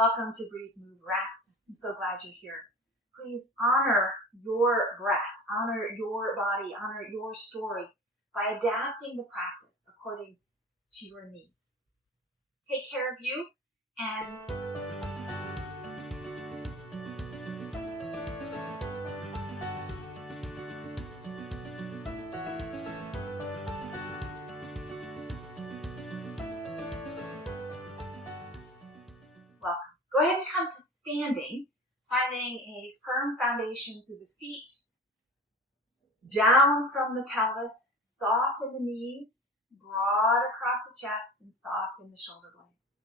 Welcome to Breathe, Move, Rest. I'm so glad you're here. Please honor your breath, honor your body, honor your story by adapting the practice according to your needs. Take care of you and welcome. Go ahead and come to standing, finding a firm foundation through the feet, down from the pelvis, soft in the knees, broad across the chest, and soft in the shoulder blades.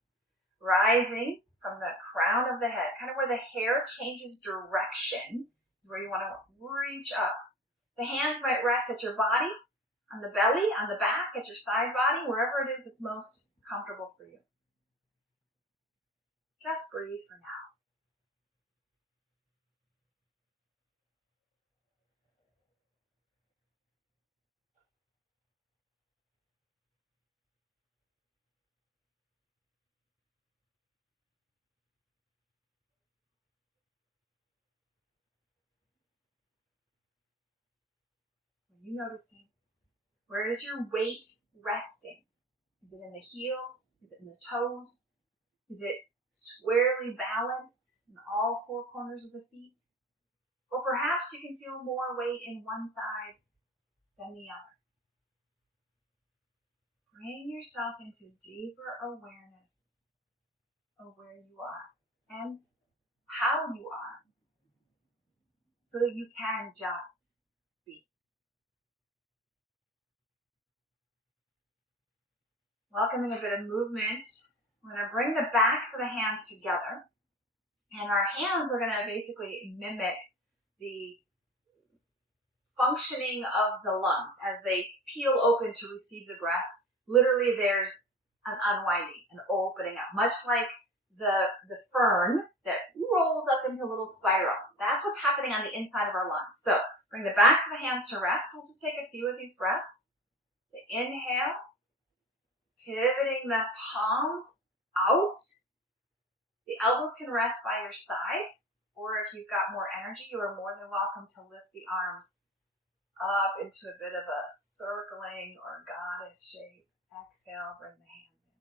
Rising from the crown of the head, kind of where the hair changes direction, is where you want to reach up. The hands might rest at your body, on the belly, on the back, at your side body, wherever it is that's most comfortable for you. Just breathe for now. Are you noticing? Where is your weight resting? Is it in the heels? Is it in the toes? Is it squarely balanced in all four corners of the feet? Or perhaps you can feel more weight in one side than the other. Bring yourself into deeper awareness of where you are and how you are so that you can just be. Welcoming a bit of movement. We're going to bring the backs of the hands together, and our hands are going to basically mimic the functioning of the lungs as they peel open to receive the breath. Literally, there's an unwinding, an opening up, much like the fern that rolls up into a little spiral. That's what's happening on the inside of our lungs. So bring the backs of the hands to rest. We'll just take a few of these breaths. To inhale, pivoting the palms out. The elbows can rest by your side, or if you've got more energy, you are more than welcome to lift the arms up into a bit of a circling or goddess shape. Exhale, bring the hands in.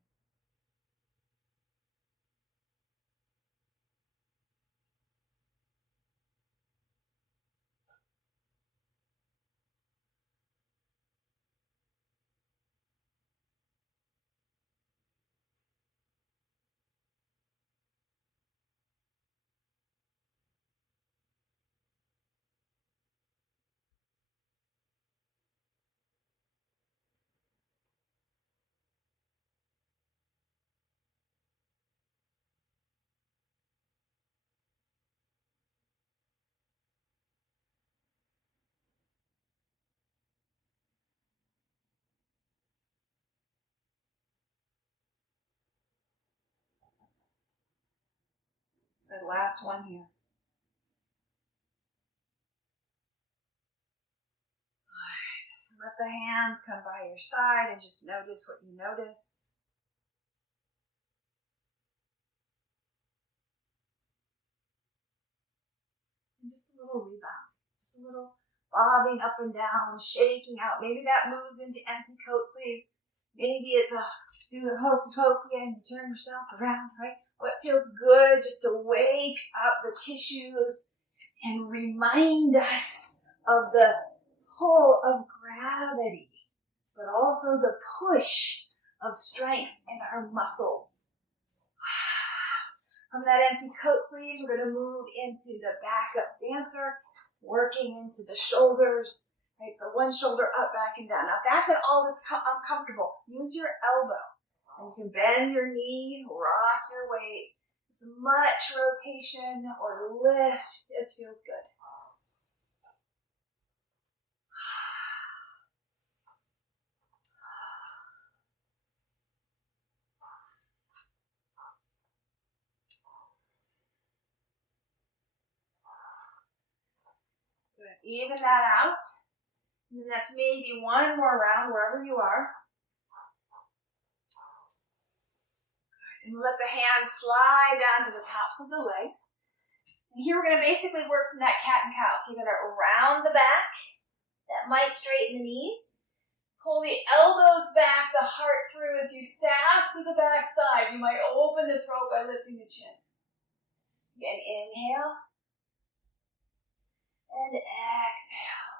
The last one here. Let the hands come by your side and just notice what you notice. And just a little rebound, just a little bobbing up and down, shaking out. Maybe that moves into empty coat sleeves. Maybe it's a do the hokey pokey and turn yourself around, right? What feels good just to wake up the tissues and remind us of the pull of gravity, but also the push of strength in our muscles. From that empty coat sleeves, we're going to move into the backup dancer, working into the shoulders, right? So one shoulder up, back, and down. Now, if that's at all that's uncomfortable, use your elbow. And you can bend your knee, rock your weight, as much rotation or lift as feels good. Good. Even that out. And then that's maybe one more round wherever you are. And let the hands slide down to the tops of the legs. And here we're going to basically work from that cat and cow. So you're going to round the back. That might straighten the knees. Pull the elbows back, the heart through as you sass to the back side. You might open the throat by lifting the chin. Again, inhale. And exhale.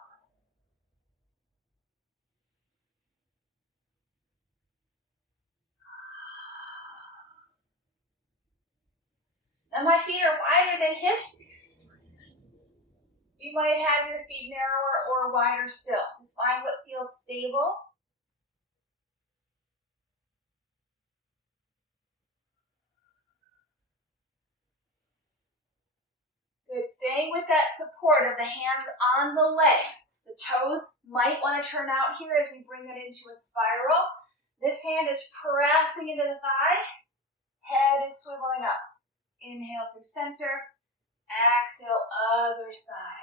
Now my feet are wider than hips. You might have your feet narrower or wider still. Just find what feels stable. Good. Staying with that support of the hands on the legs. The toes might want to turn out here as we bring it into a spiral. This hand is pressing into the thigh. Head is swiveling up. Inhale through center. Exhale, other side.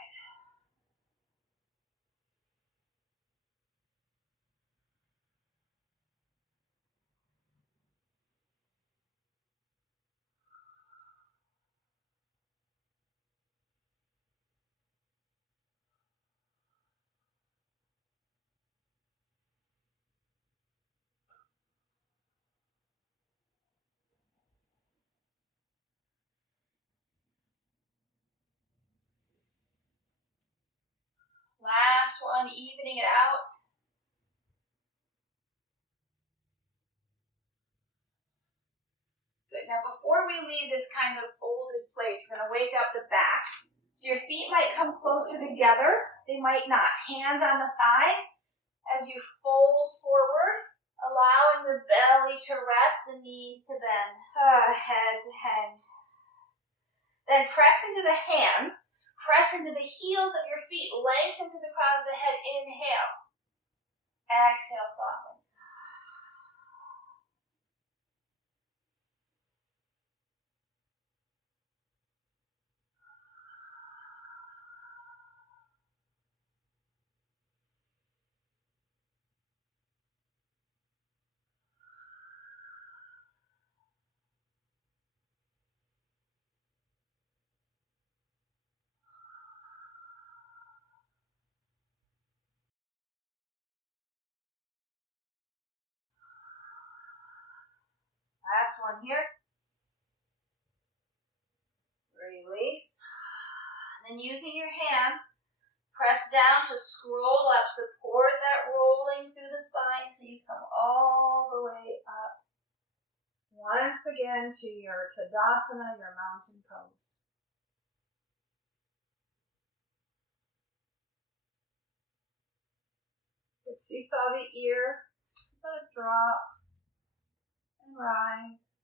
Last one, evening it out. Good. Now before we leave this kind of folded place, we're going to wake up the back. So your feet might come closer together. They might not. Hands on the thighs as you fold forward, allowing the belly to rest, the knees to bend, head to head. Then press into the hands. Press into the heels of your feet, lengthen to the crown of the head, inhale. Exhale, soften. Last one here. Release. And then using your hands, press down to scroll up. Support that rolling through the spine until you come all the way up. Once again to your Tadasana, your mountain pose. Seesaw the ear. So drop. And rise,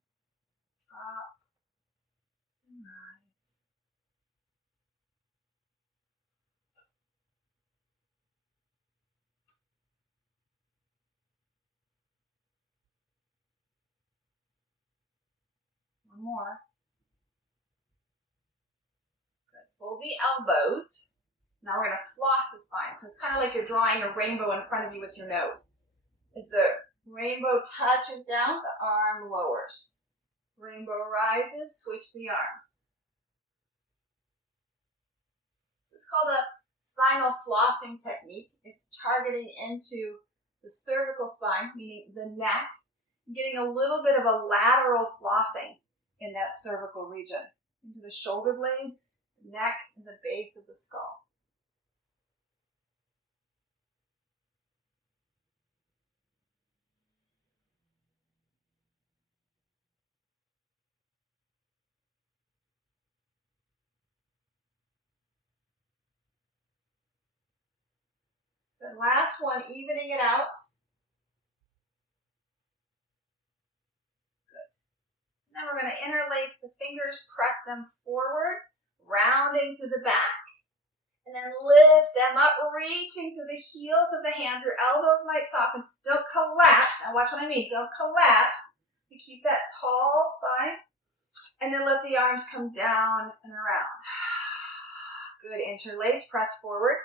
drop, and rise. One more. Good. Fold the elbows. Now we're going to floss the spine. So it's kind of like you're drawing a rainbow in front of you with your nose. As the rainbow touches down, the arm lowers. Rainbow rises, switch the arms. This is called a spinal flossing technique. It's targeting into the cervical spine, meaning the neck, getting a little bit of a lateral flossing in that cervical region, into the shoulder blades, the neck, and the base of the skull. The last one, evening it out. Good. Now we're going to interlace the fingers, press them forward, rounding through the back, and then lift them up, reaching through the heels of the hands. Your elbows might soften. Don't collapse. Now watch what I mean. Don't collapse. You keep that tall spine, and then let the arms come down and around. Good. Interlace, press forward.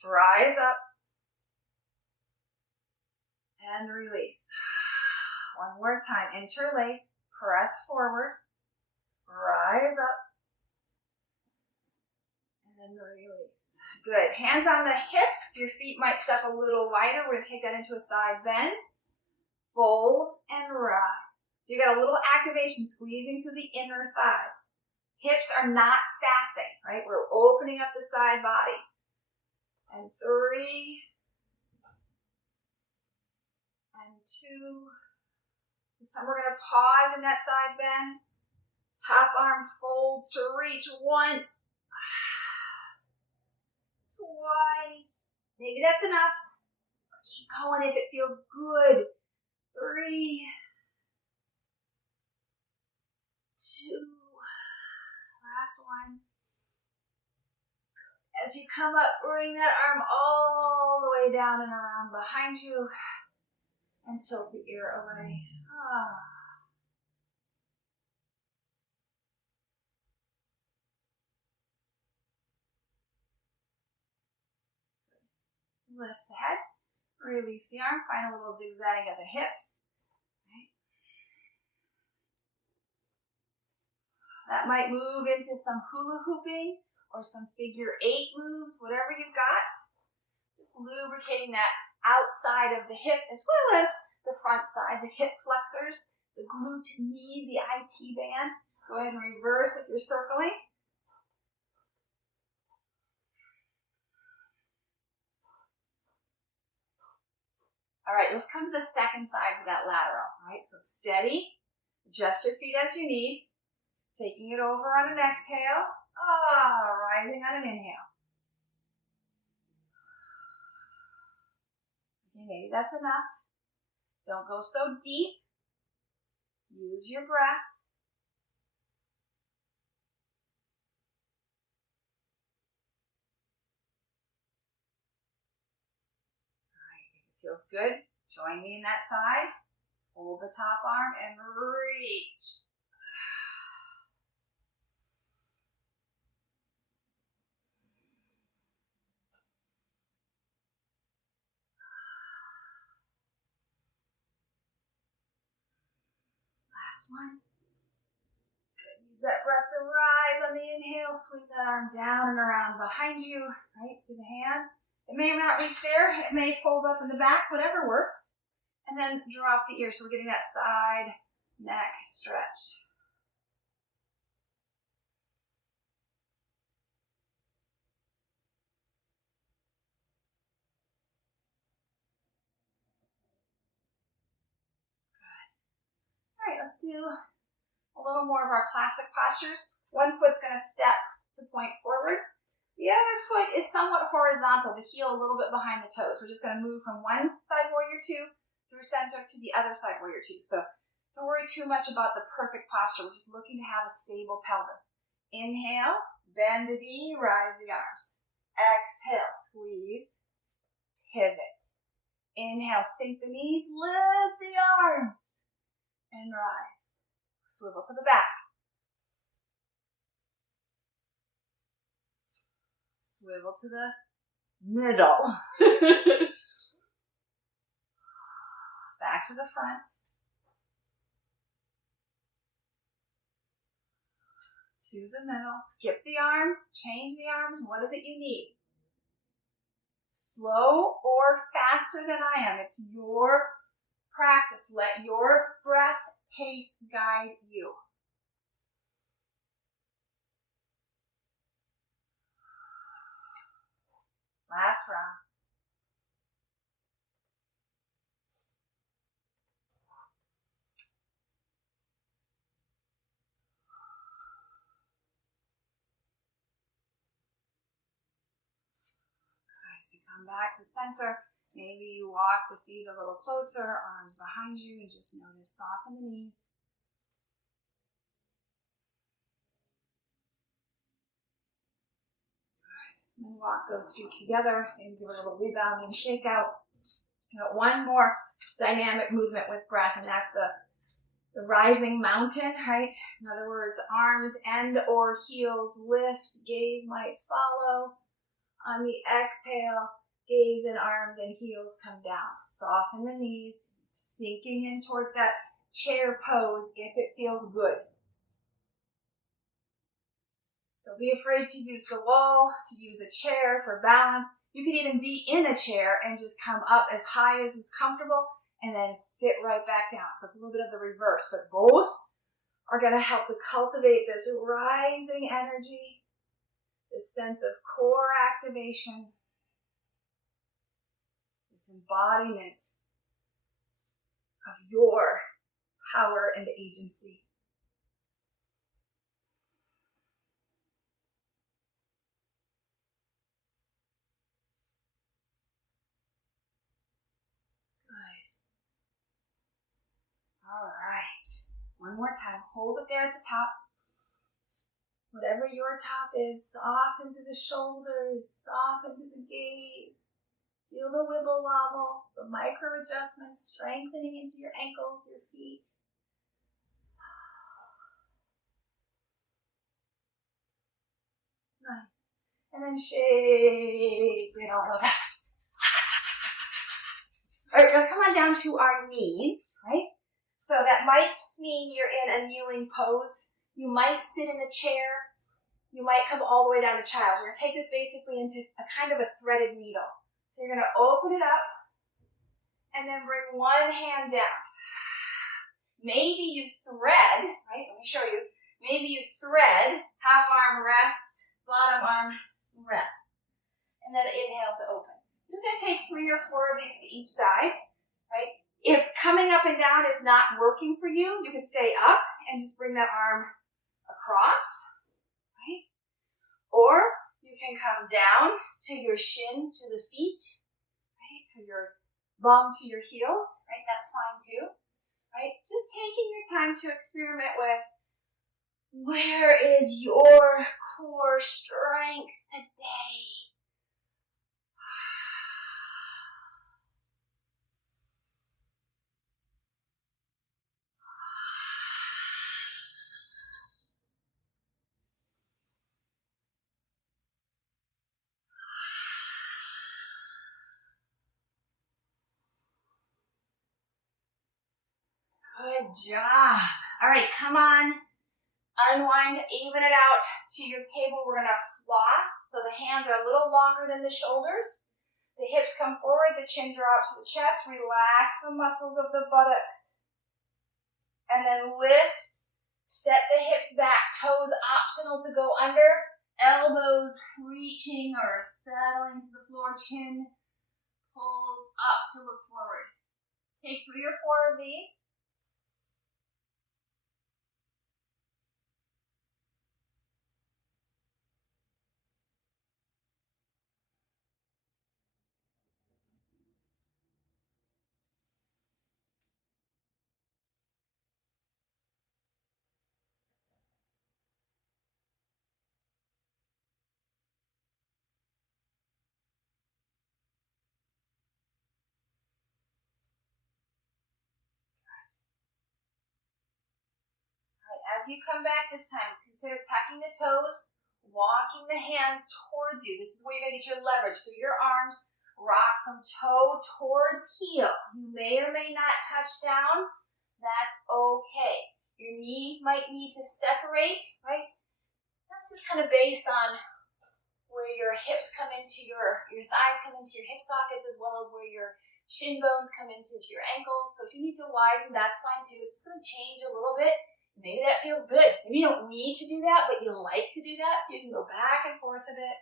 Rise up and release. One more time. Interlace, press forward, rise up, and release. Good. Hands on the hips. Your feet might step a little wider. We're going to take that into a side bend. Fold and rise. So you got a little activation squeezing through the inner thighs. Hips are not sassing, right? We're opening up the side body. And 3 and 2. This time we're going to pause in that side bend. Top arm folds to reach once. Twice. Maybe that's enough. Keep going if it feels good. 3, 2. Last one. As you come up, bring that arm all the way down and around behind you and tilt the ear away. Lift the head, release the arm, find a little zigzagging of the hips. Right. That might move into some hula hooping or some figure 8 moves, whatever you've got. Just lubricating that outside of the hip as well as the front side, the hip flexors, the glute med, the IT band. Go ahead and reverse if you're circling. All right, let's come to the second side for that lateral. All right, so steady, adjust your feet as you need, taking it over on an exhale, rising on an inhale. Okay, maybe that's enough. Don't go so deep. Use your breath. Feels good. Join me in that side. Hold the top arm and reach. Last one. Good. Use that breath to rise on the inhale. Swing that arm down and around behind you. Right? See the hand? It may not reach there. It may fold up in the back, whatever works. And then drop the ear. So we're getting that side neck stretch. Good. All right, let's do a little more of our classic postures. One foot's going to step to point forward. The other foot is somewhat horizontal, the heel a little bit behind the toes. We're just going to move from one side warrior 2 through center to the other side warrior 2. So don't worry too much about the perfect posture. We're just looking to have a stable pelvis. Inhale, bend the knee, rise the arms. Exhale, squeeze, pivot. Inhale, sink the knees, lift the arms, and rise. Swivel to the back. Swivel to the middle. Back to the front. To the middle. Skip the arms. Change the arms. What is it you need? Slow or faster than I am. It's your practice. Let your breath pace guide you. Last round. Alright, so come back to center. Maybe you walk the feet a little closer, arms behind you, and just notice soften the knees. And then walk those feet together and give a little rebound and shake out. One more dynamic movement with breath, and that's the rising mountain, right? In other words, arms and or heels lift, gaze might follow. On the exhale, gaze and arms and heels come down. Soften the knees, sinking in towards that chair pose if it feels good. Don't be afraid to use the wall, to use a chair for balance. You can even be in a chair and just come up as high as is comfortable and then sit right back down. So it's a little bit of the reverse, but both are going to help to cultivate this rising energy, this sense of core activation, this embodiment of your power and agency. All right, one more time. Hold it there at the top. Whatever your top is, soften to the shoulders, soften to the gaze. Feel the wibble wobble, the micro adjustments, strengthening into your ankles, your feet. Nice. And then shake it all over. All right, now come on down to our knees, right? So that might mean you're in a kneeling pose. You might sit in a chair. You might come all the way down to child. We're going to take this basically into a kind of a threaded needle. So you're going to open it up and then bring one hand down. Maybe you thread, right? Let me show you. Maybe you thread, top arm rests, bottom arm rests. And then inhale to open. I'm just going to take 3 or 4 of these to each side, right? If coming up and down is not working for you, you can stay up and just bring that arm across, right? Or you can come down to your shins, to the feet, right? Or your bum to your heels, right? That's fine too, right? Just taking your time to experiment with where is your core strength today? Good job. All right, come on. Unwind, even it out to your table. We're going to floss. So the hands are a little longer than the shoulders. The hips come forward, the chin drops to the chest. Relax the muscles of the buttocks. And then lift. Set the hips back. Toes optional to go under. Elbows reaching or settling to the floor. Chin pulls up to look forward. Take 3 or 4 of these. As you come back this time, consider tucking the toes, walking the hands towards you. This is where you're going to get your leverage through your arms. Rock from toe towards heel. You may or may not touch down. That's okay. Your knees might need to separate, right? That's just kind of based on where your hips come into your thighs come into your hip sockets, as well as where your shin bones come into your ankles. So if you need to widen, that's fine too. It's just going to change a little bit. Maybe that feels good. Maybe you don't need to do that, but you like to do that, so you can go back and forth a bit.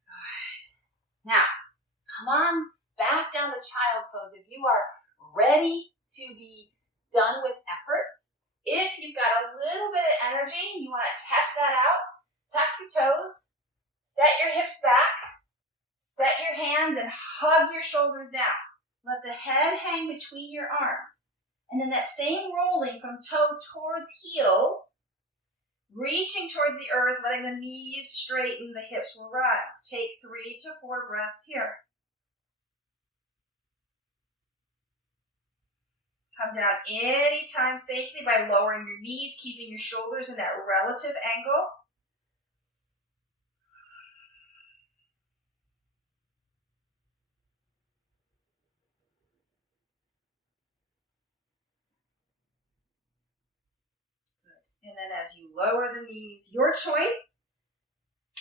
Good. Now, come on back down to child's pose. If you are ready to be done with effort, if you've got a little bit of energy, you want to test that out, tuck your toes, set your hips back, set your hands, and hug your shoulders down. Let the head hang between your arms. And then that same rolling from toe towards heels, reaching towards the earth, letting the knees straighten, the hips will rise. Take 3 to 4 breaths here. Come down anytime safely by lowering your knees, keeping your shoulders in that relative angle. And then as you lower the knees, your choice,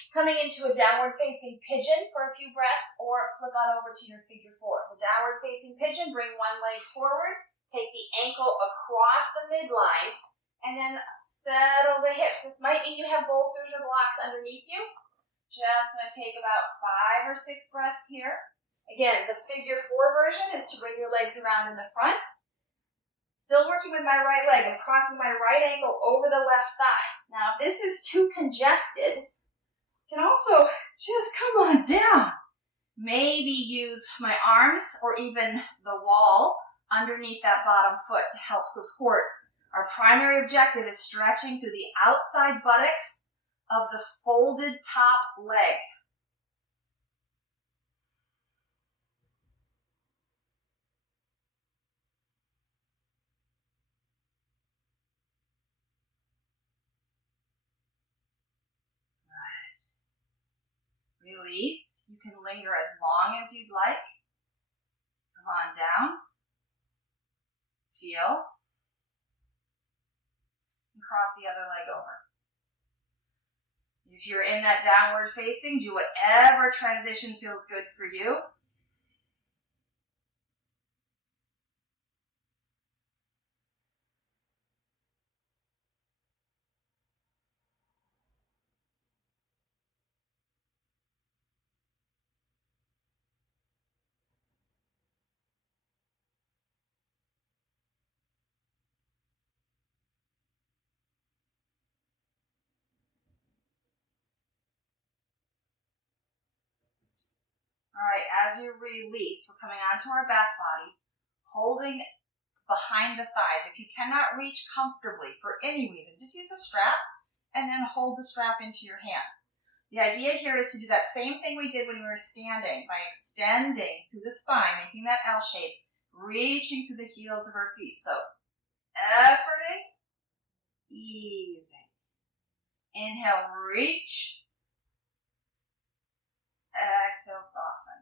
coming into a downward facing pigeon for a few breaths, or flip on over to your figure four. The downward facing pigeon, bring one leg forward, take the ankle across the midline, and then settle the hips. This might mean you have bolsters or blocks underneath you. Just going to take about 5 or 6 breaths here. Again, the figure four version is to bring your legs around in the front. Still working with my right leg. I'm crossing my right ankle over the left thigh. Now, if this is too congested, I can also just come on down. Maybe use my arms or even the wall underneath that bottom foot to help support. Our primary objective is stretching through the outside buttocks of the folded top leg. Release. You can linger as long as you'd like. Come on down. Feel. And cross the other leg over. If you're in that downward facing, do whatever transition feels good for you. All right, as you release, we're coming onto our back body, holding behind the thighs. If you cannot reach comfortably for any reason, just use a strap and then hold the strap into your hands. The idea here is to do that same thing we did when we were standing by extending through the spine, making that L shape, reaching through the heels of our feet. So, efforting, easing. Inhale, reach. Exhale, soften.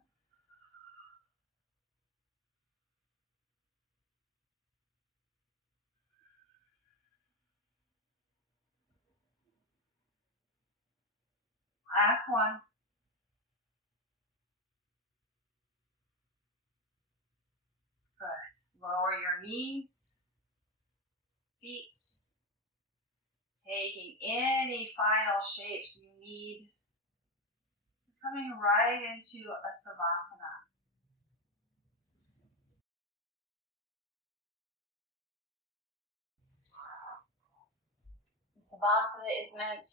Last one. Good. Lower your knees, feet, taking any final shapes you need. Coming right into a savasana. The savasana is meant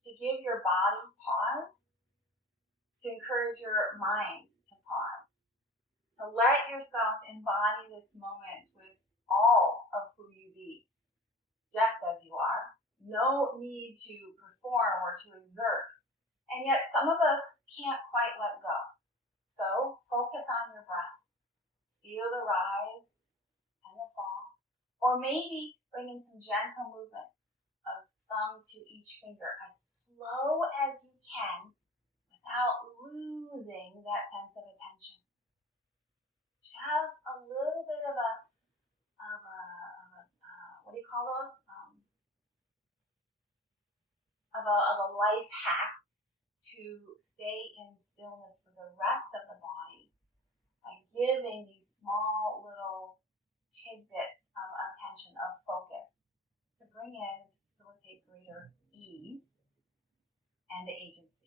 to give your body pause, to encourage your mind to pause, to let yourself embody this moment with all of who you be, just as you are. No need to perform or to exert. And yet some of us can't quite let go. So focus on your breath. Feel the rise and the fall. Or maybe bring in some gentle movement of thumb to each finger, as slow as you can without losing that sense of attention. Just a little bit of a what do you call those? Of a life hack to stay in stillness for the rest of the body by giving these small little tidbits of attention, of focus, to bring in and to facilitate greater ease and agency.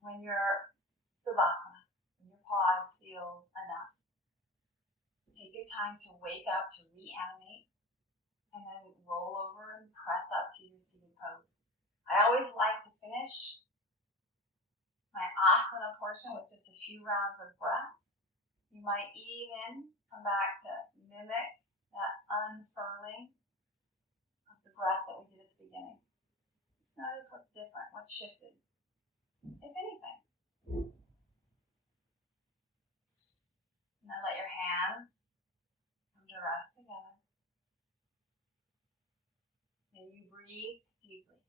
when your savasana, when your pause feels enough, take your time to wake up, to reanimate, and then roll over and press up to your seated pose. I always like to finish my asana portion with just a few rounds of breath. You might even come back to mimic that unfurling of the breath that we did at the beginning. Just notice what's different, what's shifted, if anything. And then let your hands come to rest together. May you breathe deeply.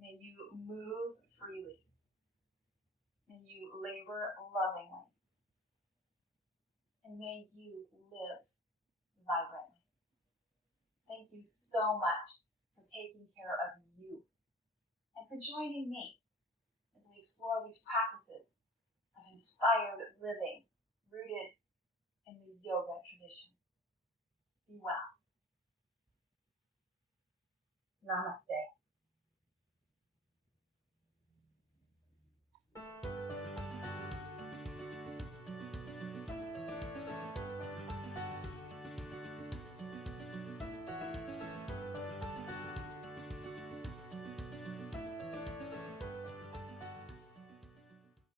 May you move freely. May you labor lovingly. And may you live vibrantly. Thank you so much for taking care of you and for joining me as we explore these practices of inspired living rooted in the yoga tradition. Be well. Namaste.